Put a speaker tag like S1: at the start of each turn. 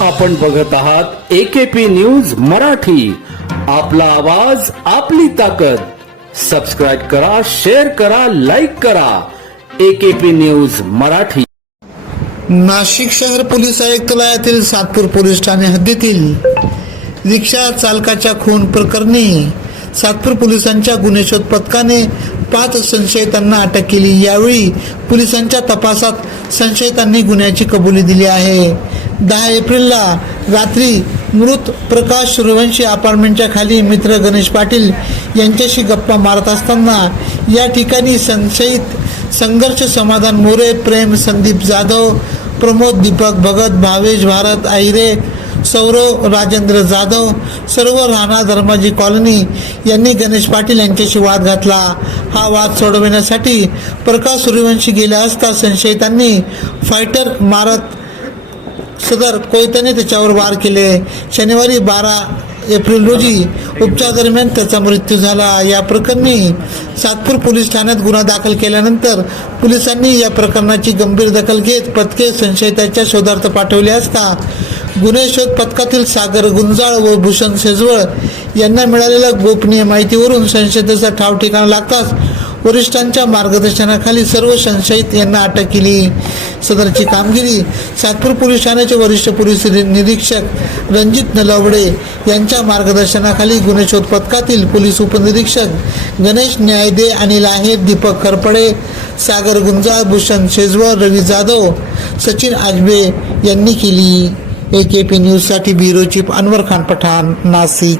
S1: आपण बघत आहात एकेपी न्यूज मराठी. आपला आवाज आपली ताकद. सबस्क्राईब करा शेअर करा लाईक करा. AKP news Marathi.
S2: नाशिक शहर पोलीस आयुक्तालयातील सातपूर पोलीस ठाणे हद्दीतील रिक्षा चालकाच्या खून प्रकरणी सातपूर पोलिसांच्या गुन्हे शोध पथकाने पाच संशयितांना अटक केली. यावेळी पोलिसांच्या तपासात संशयितांनी गुन्ह्याची कबुली दिली आहे. दहा एप्रिलला रात्री मृत प्रकाश सूर्यवंशी अपार्टमेंटच्या खाली मित्र गणेश पाटील यांच्याशी गप्पा मारत असताना या ठिकाणी संशयित संघर्ष समाधान मोरे प्रेम संदीप जाधव प्रमोद दीपक भगत भावेश भारत आहिरे सौरव राजेंद्र जाधव सर्व राणा धर्माजी कॉलनी यांनी गणेश पाटील यांच्याशी वाद घातला. हा वाद सोडविण्यासाठी प्रकाश सूर्यवंशी गेला असता संशयितांनी फायटर मारत सदर कोयत्याने त्याच्यावर वार केले शनिवारी बारा एप्रिल रोजी उपचार दरम्यान त्याचा मृत्यू झाला. या प्रकरणी सातपूर पोलीस ठाण्यात गुन्हा दाखल केल्यानंतर पोलिसांनी या प्रकरणाची गंभीर दखल घेत पथके संशयिताच्या शोधार्थ पाठवले असता गुन्हे शोध पथकातील सागर गुंजाळ व भूषण सेजवळ यांना मिळालेल्या गोपनीय माहितीवरून संशयिताचा ठाव ठिकाणा लागताच वरिष्ठांच्या मार्गदर्शनाखाली सर्व संशयित यांना अटक केली. सदरची कामगिरी सातपूर पोलीस ठाण्याचे वरिष्ठ पोलीस निरीक्षक रणजित नलवडे यांच्या मार्गदर्शनाखाली गुन्हे शोध पथकातील पोलीस उपनिरीक्षक गणेश न्यायदे आणि लाहेर दीपक खरपडे सागर गुंजाळ भूषण शेजवळ रवी जाधव सचिन आजबे यांनी केली. ए के पी न्यूजसाठी ब्युरो चीफ अनवर खान पठाण नाशिक.